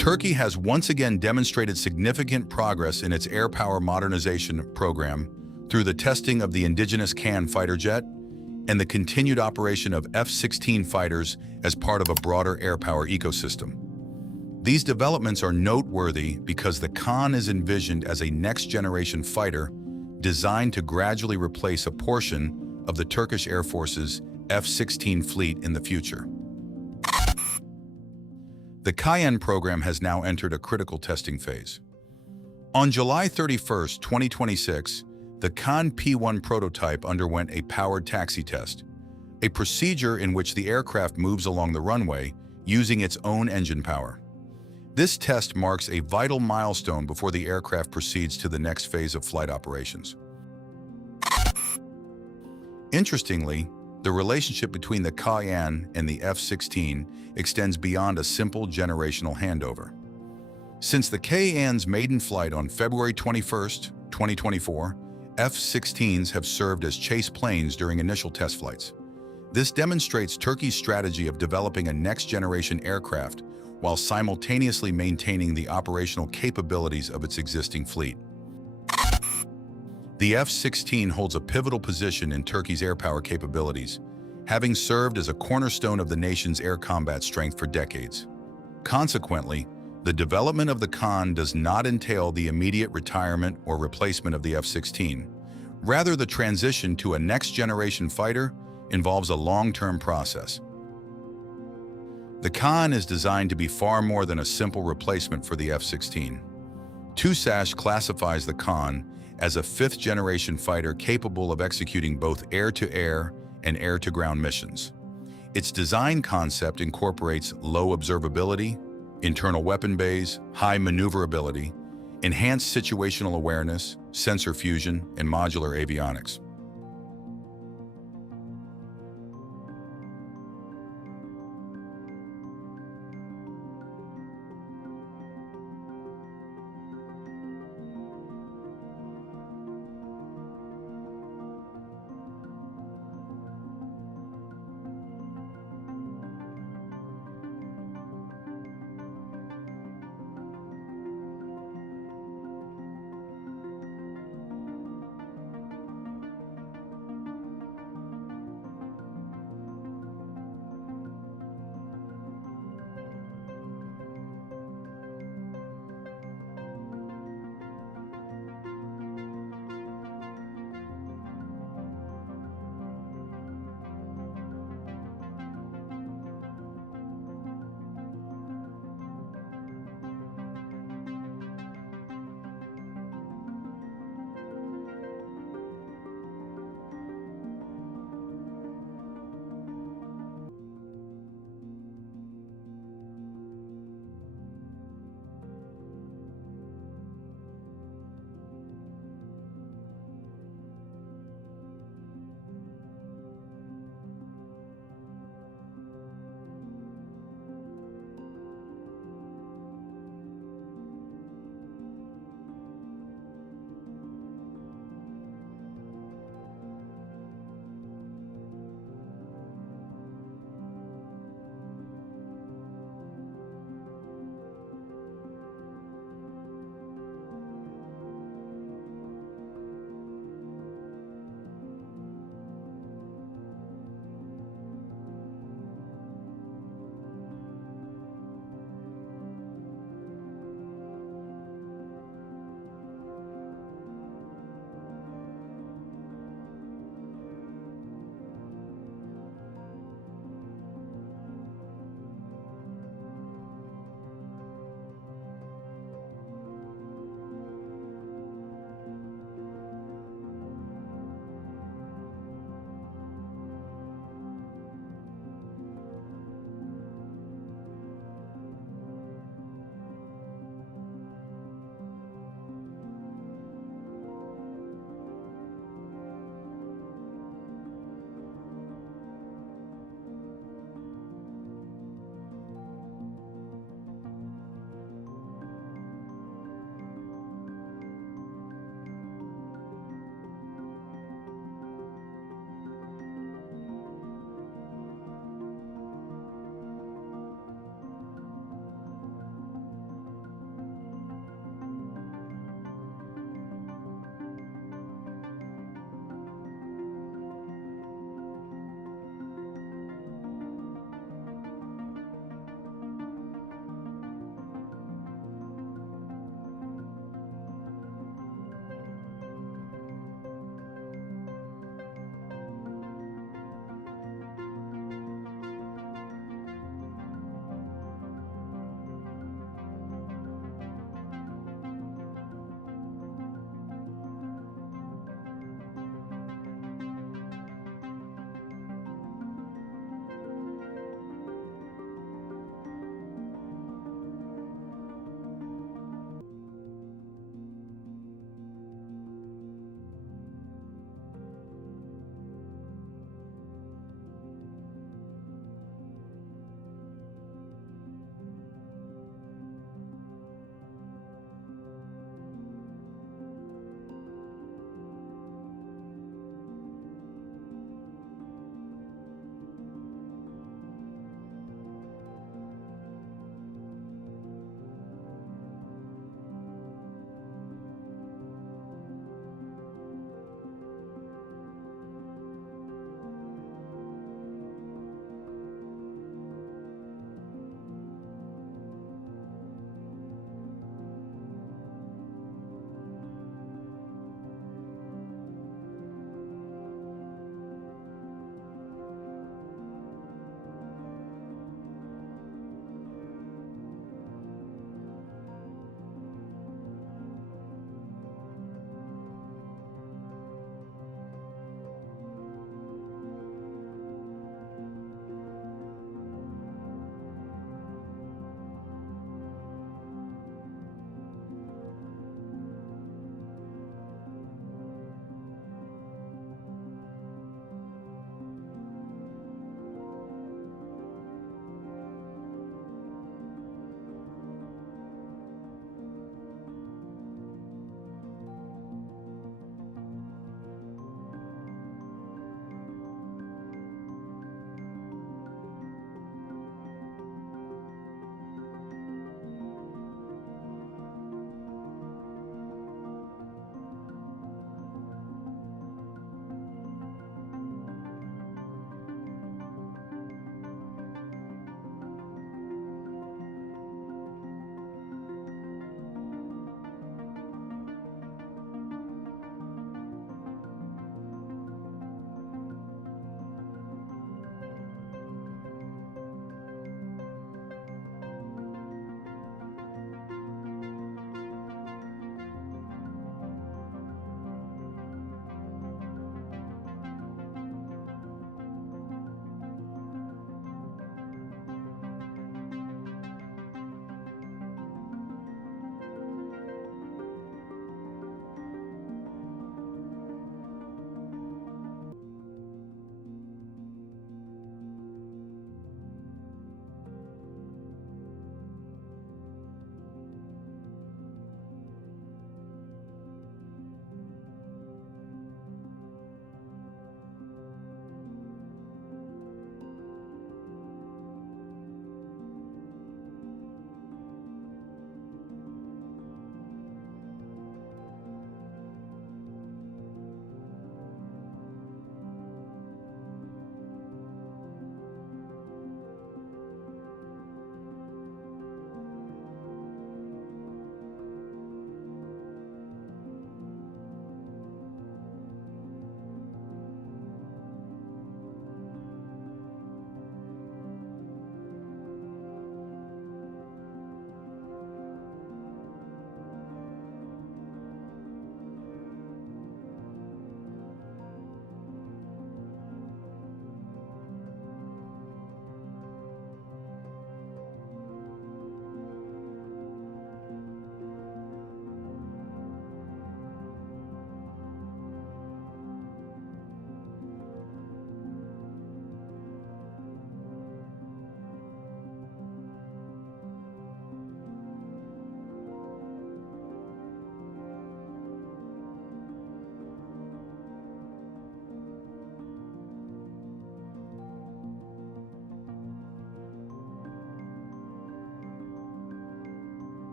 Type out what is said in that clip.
Turkey has once again demonstrated significant progress in its air power modernization program through the testing of the indigenous KAAN fighter jet and the continued operation of F-16 fighters as part of a broader air power ecosystem. These developments are noteworthy because the KAAN is envisioned as a next-generation fighter designed to gradually replace a portion of the Turkish Air Force's F-16 fleet in the future. The KAAN program has now entered a critical testing phase. On July 31, 2026, the KAAN P1 prototype underwent a powered taxi test, a procedure in which the aircraft moves along the runway using its own engine power. This test marks a vital milestone before the aircraft proceeds to the next phase of flight operations. Interestingly, the relationship between the KAAN and the F-16 extends beyond a simple generational handover. Since the KAAN's maiden flight on February 21, 2024, F-16s have served as chase planes during initial test flights. This demonstrates Turkey's strategy of developing a next-generation aircraft while simultaneously maintaining the operational capabilities of its existing fleet. The F-16 holds a pivotal position in Turkey's air power capabilities, having served as a cornerstone of the nation's air combat strength for decades. Consequently, the development of the KAAN does not entail the immediate retirement or replacement of the F-16. Rather, the transition to a next-generation fighter involves a long-term process. The KAAN is designed to be far more than a simple replacement for the F-16. TUSASH classifies the KAAN as a fifth-generation fighter capable of executing both air-to-air and air-to-ground missions. Its design concept incorporates low observability, internal weapon bays, high maneuverability, enhanced situational awareness, sensor fusion, and modular avionics.